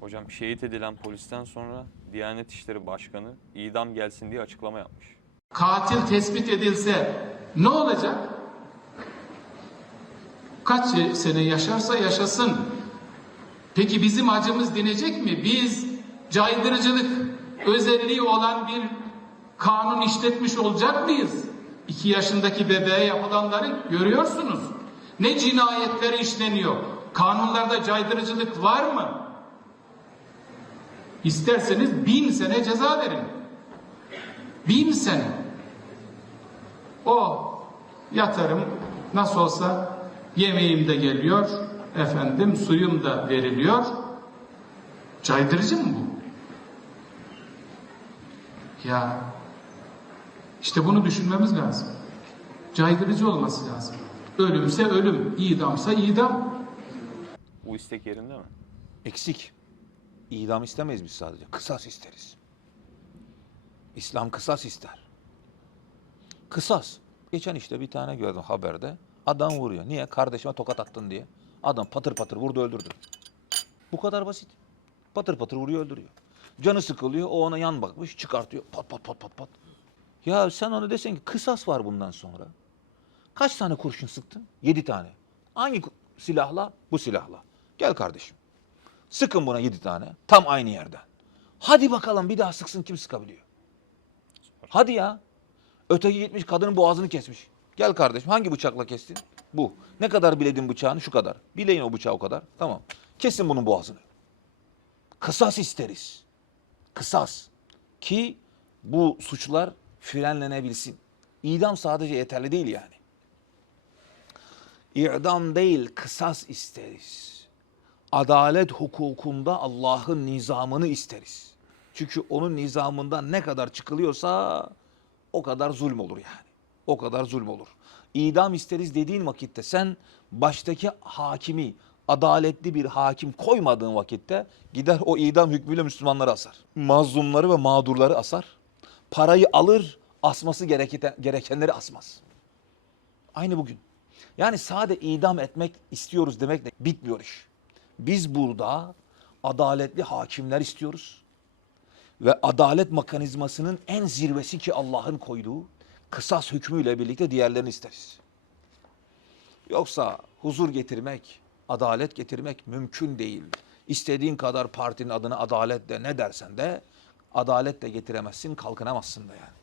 Hocam şehit edilen polisten sonra Diyanet İşleri Başkanı idam gelsin diye açıklama yapmış. Katil tespit edilse ne olacak? Kaç sene yaşarsa yaşasın. Peki bizim acımız dinecek mi? Biz caydırıcılık özelliği olan bir kanun işletmiş olacak mıyız? İki yaşındaki bebeğe yapılanları görüyorsunuz. Ne cinayetler işleniyor? Kanunlarda caydırıcılık var mı? İsterseniz bin sene ceza verin. Bin sene. O yatarım nasıl olsa yemeğim de geliyor, efendim suyum da veriliyor. Caydırıcı mı bu? Ya işte bunu düşünmemiz lazım. Caydırıcı olması lazım. Ölümse ölüm, idamsa idam. Bu istek yerinde mi? Eksik. İdam istemeyiz biz sadece. Kısas isteriz. İslam kısas ister. Kısas. Geçen işte bir tane gördüm haberde. Adam vuruyor. Niye? Kardeşime tokat attın diye. Adam patır patır vurdu öldürdü. Bu kadar basit. Patır patır vuruyor öldürüyor. Canı sıkılıyor. O ona yan bakmış çıkartıyor. Pat pat pat pat pat. Ya sen onu desen ki kısas var bundan sonra. Kaç tane kurşun sıktın? Yedi tane. Hangi silahla? Bu silahla. Gel kardeşim. Sıkın buna yedi tane. Tam aynı yerden. Hadi bakalım bir daha sıksın kim sıkabiliyor? Hadi ya. Öteki gitmiş kadının boğazını kesmiş. Gel kardeşim hangi bıçakla kestin? Bu. Ne kadar biledin bıçağını? Şu kadar. Bileyin o bıçağı o kadar. Tamam. Kesin bunun boğazını. Kısas isteriz. Kısas. Ki bu suçlar frenlenebilsin. İdam sadece yeterli değil yani. İdam değil kısas isteriz. Adalet hukukunda Allah'ın nizamını isteriz. Çünkü onun nizamından ne kadar çıkılıyorsa o kadar zulm olur yani. O kadar zulm olur. İdam isteriz dediğin vakitte sen baştaki hakimi, adaletli bir hakim koymadığın vakitte gider o idam hükmüyle Müslümanları asar. Mazlumları ve mağdurları asar. Parayı alır, asması gereken, gerekenleri asmaz. Aynı bugün. Yani sade idam etmek istiyoruz demekle bitmiyor iş. Biz burada adaletli hakimler istiyoruz. Ve adalet mekanizmasının en zirvesi ki Allah'ın koyduğu kısas hükmüyle birlikte diğerlerini isteriz. Yoksa huzur getirmek, adalet getirmek mümkün değil. İstediğin kadar partinin adına adalet de ne dersen de adalet de getiremezsin, kalkınamazsın da yani.